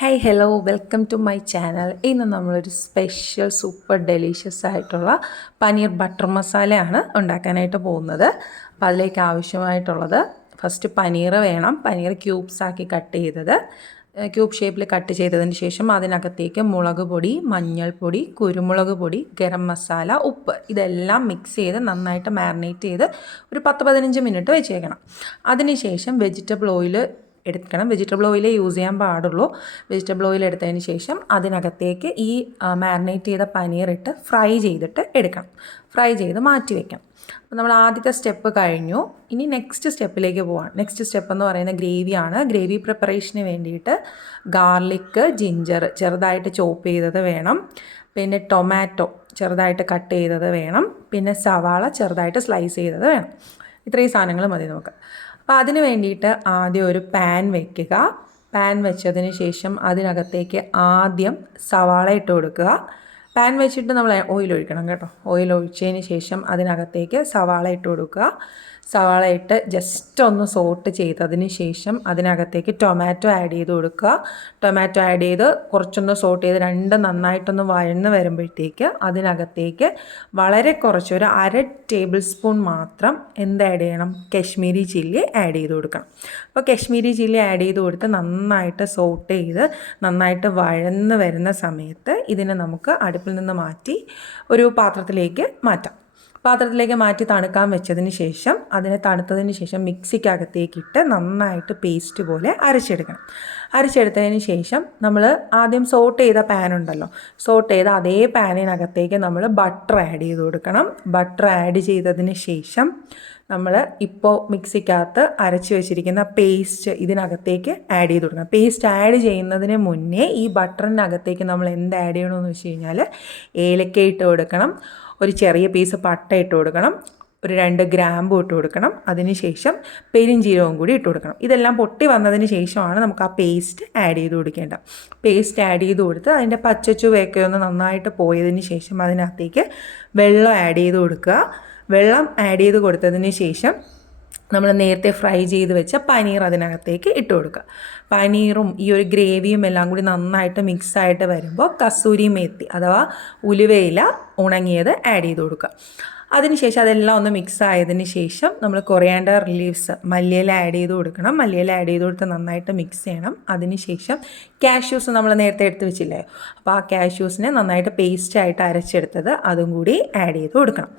Hi hello welcome to my channel ഇന്ന് നമ്മളൊരു special super delicious ആയിട്ടുള്ള പനീർ ബട്ടർ മസാലയാണ് ഉണ്ടാക്കാനായിട്ട് പോകുന്നത്. അപ്പോൾ അതിലേക്ക് ആവശ്യമായിട്ടുള്ളത് ഫസ്റ്റ് പനീർ വേണം. പനീർ ക്യൂബ്സ് ആക്കി കട്ട് ചെയ്തത്. ക്യൂബ് ഷേപ്പിൽ കട്ട് ചെയ്തതിന് ശേഷം അതിനകത്തേക്ക് മുളക് പൊടി മഞ്ഞൾപ്പൊടി കുരുമുളക് പൊടി ഗരം മസാല ഉപ്പ് ഇതെല്ലാം മിക്സ് ചെയ്ത് നന്നായിട്ട് മാരിനേറ്റ് ചെയ്ത് ഒരു പത്ത് പതിനഞ്ച് മിനിറ്റ് വെച്ചേക്കണം. അതിനുശേഷം വെജിറ്റബിൾ ഓയിൽ എടുക്കണം. വെജിറ്റബിൾ ഓയിലേ യൂസ് ചെയ്യാൻ പാടുള്ളൂ. വെജിറ്റബിൾ ഓയിൽ എടുത്തതിന് ശേഷം അതിനകത്തേക്ക് ഈ മാരിനേറ്റ് ചെയ്ത പനീർ ഇട്ട് ഫ്രൈ ചെയ്തിട്ട് എടുക്കണം. ഫ്രൈ ചെയ്ത് മാറ്റി വെക്കണം. അപ്പോൾ നമ്മൾ ആദ്യത്തെ സ്റ്റെപ്പ് കഴിഞ്ഞു. ഇനി നെക്സ്റ്റ് സ്റ്റെപ്പിലേക്ക് പോവാം നെക്സ്റ്റ് സ്റ്റെപ്പ് എന്ന് പറയുന്നത് ഗ്രേവിയാണ് ഗ്രേവി പ്രിപ്പറേഷന് വേണ്ടിയിട്ട് ഗാർലിക്ക് ജിഞ്ചർ ചെറുതായിട്ട് ചോപ്പ് ചെയ്തത് വേണം. പിന്നെ ടൊമാറ്റോ ചെറുതായിട്ട് കട്ട് ചെയ്തത് വേണം. പിന്നെ സവാള ചെറുതായിട്ട് സ്ലൈസ് ചെയ്തത് വേണം. ഇത്രയും സാധനങ്ങൾ മതി നമുക്ക്. അപ്പോൾ അതിന് വേണ്ടിയിട്ട് ആദ്യം ഒരു പാൻ വയ്ക്കുക പാൻ വെച്ചതിന് ശേഷം അതിനകത്തേക്ക് ആദ്യം സവാള ഇട്ട് കൊടുക്കുക. പാൻ വെച്ചിട്ട് നമ്മൾ ഓയിൽ ഒഴിക്കണം കേട്ടോ. ഓയിൽ ഒഴിച്ചതിന് ശേഷം അതിനകത്തേക്ക് സവാള ഇട്ട് കൊടുക്കുക. സവാള ഇട്ട് ജസ്റ്റ് ഒന്ന് സോട്ട് ചെയ്തതിന് ശേഷം അതിനകത്തേക്ക് ടൊമാറ്റോ ആഡ് ചെയ്ത് കൊടുക്കുക. ടൊമാറ്റോ ആഡ് ചെയ്ത് കുറച്ചൊന്ന് സോട്ട് ചെയ്ത് രണ്ട് നന്നായിട്ടൊന്ന് വഴന്ന് വരുമ്പോഴത്തേക്ക് അതിനകത്തേക്ക് വളരെ കുറച്ച് ഒരു അര ടേബിൾ സ്പൂൺ മാത്രം എന്ത് ആഡ് ചെയ്യണം? കശ്മീരി ചില്ലി ആഡ് ചെയ്ത് കൊടുക്കണം. അപ്പോൾ കശ്മീരി ചില്ലി ആഡ് ചെയ്ത് കൊടുത്ത് നന്നായിട്ട് സോട്ട് ചെയ്ത് നന്നായിട്ട് വഴന്ന് വരുന്ന സമയത്ത് ഇതിനെ നമുക്ക് അടുപ്പിൽ നിന്ന് മാറ്റി ഒരു പാത്രത്തിലേക്ക് മാറ്റാം. പാത്രത്തിലേക്ക് മാറ്റി തണുക്കാൻ വെച്ചതിന് ശേഷം അതിനെ തണുത്തതിന് ശേഷം മിക്സിക്കകത്തേക്കിട്ട് നന്നായിട്ട് പേസ്റ്റ് പോലെ അരച്ചെടുക്കണം. അരച്ചെടുത്തതിന് ശേഷം നമ്മൾ ആദ്യം സോട്ട് ചെയ്ത പാൻ ഉണ്ടല്ലോ സോട്ട് ചെയ്ത അതേ പാനിനകത്തേക്ക് നമ്മൾ ബട്ടർ ആഡ് ചെയ്ത് കൊടുക്കണം. ബട്ടർ ആഡ് ചെയ്തതിന് ശേഷം നമ്മൾ ഇപ്പോൾ മിക്സിക്കകത്ത് അരച്ച് വെച്ചിരിക്കുന്ന പേസ്റ്റ് ഇതിനകത്തേക്ക് ആഡ് ചെയ്ത് കൊടുക്കണം. പേസ്റ്റ് ആഡ് ചെയ്യുന്നതിന് മുന്നേ ഈ ബട്ടറിനകത്തേക്ക് നമ്മൾ എന്ത് ആഡ് ചെയ്യണമെന്ന് വെച്ച് കഴിഞ്ഞാൽ ഏലക്ക ഇട്ട് കൊടുക്കണം. ഒരു ചെറിയ പീസ് പട്ട ഇട്ട് കൊടുക്കണം. ഒരു രണ്ട് ഗ്രാമ്പ് ഇട്ട് കൊടുക്കണം. അതിനുശേഷം പെരിഞ്ജീരകവും കൂടി ഇട്ട് കൊടുക്കണം. ഇതെല്ലാം പൊട്ടി വന്നതിന് ശേഷമാണ് നമുക്ക് ആ പേസ്റ്റ് ആഡ് ചെയ്ത് കൊടുക്കേണ്ടത് പേസ്റ്റ് ആഡ് ചെയ്ത് കൊടുത്ത് അതിന്റെ പച്ചച്ചുവയൊക്കെ ഒന്ന് നന്നായിട്ട് പോയതിന് ശേഷം അതിനകത്തേക്ക് വെള്ളം ആഡ് ചെയ്ത് കൊടുക്കുക. വെള്ളം ആഡ് ചെയ്ത് കൊടുത്തതിന് ശേഷം നമ്മൾ നേരത്തെ ഫ്രൈ ചെയ്ത് വെച്ച പനീർ അതിനകത്തേക്ക് ഇട്ട് കൊടുക്കുക. പനീറും ഈ ഒരു ഗ്രേവിയും എല്ലാം കൂടി നന്നായിട്ട് മിക്സായിട്ട് വരുമ്പോൾ കസൂരി മേത്തി അഥവാ ഉലുവയില ഉണങ്ങിയത് ആഡ് ചെയ്ത് കൊടുക്കുക. അതിനുശേഷം അതെല്ലാം ഒന്ന് മിക്സ് ആയതിന് ശേഷം നമ്മൾ കൊറിയാണ്ടർ ലീവ്സ് മല്ലിയില ആഡ് ചെയ്ത് കൊടുക്കണം. മല്ലിയില ആഡ് ചെയ്ത് കൊടുത്ത് നന്നായിട്ട് മിക്സ് ചെയ്യണം. അതിനുശേഷം കാഷ്യൂസ് നമ്മൾ നേരത്തെ എടുത്ത് വെച്ചില്ലേ? അപ്പോൾ ആ കാഷ്യൂസിനെ നന്നായിട്ട് പേസ്റ്റായിട്ട് അരച്ചെടുത്തത് അതും കൂടി ആഡ് ചെയ്ത് കൊടുക്കണം.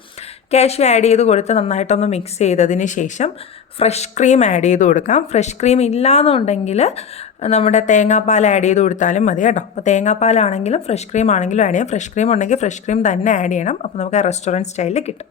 കാഷ്യൂ ആഡ് ചെയ്ത് കൊടുത്ത് നന്നായിട്ടൊന്ന് മിക്സ് ചെയ്തതിന് ശേഷം ഫ്രഷ് ക്രീം ആഡ് ചെയ്ത് കൊടുക്കാം. ഫ്രഷ് ക്രീം ഇല്ലാന്നുണ്ടെങ്കിൽ നമ്മുടെ തേങ്ങാപ്പാൽ ആഡ് ചെയ്ത് കൊടുത്താലും മതി കേട്ടോ. അപ്പോൾ തേങ്ങാപ്പാലാണെങ്കിലും ഫ്രഷ് ക്രീം ആണെങ്കിലും ആഡ് ചെയ്യാം. ഫ്രഷ് ക്രീം ഉണ്ടെങ്കിൽ ഫ്രഷ് ക്രീം തന്നെ ആഡ് ചെയ്യണം. അപ്പോൾ നമുക്ക് ആ റെസ്റ്റോറന്റ് സ്റ്റൈലിൽ കിട്ടും.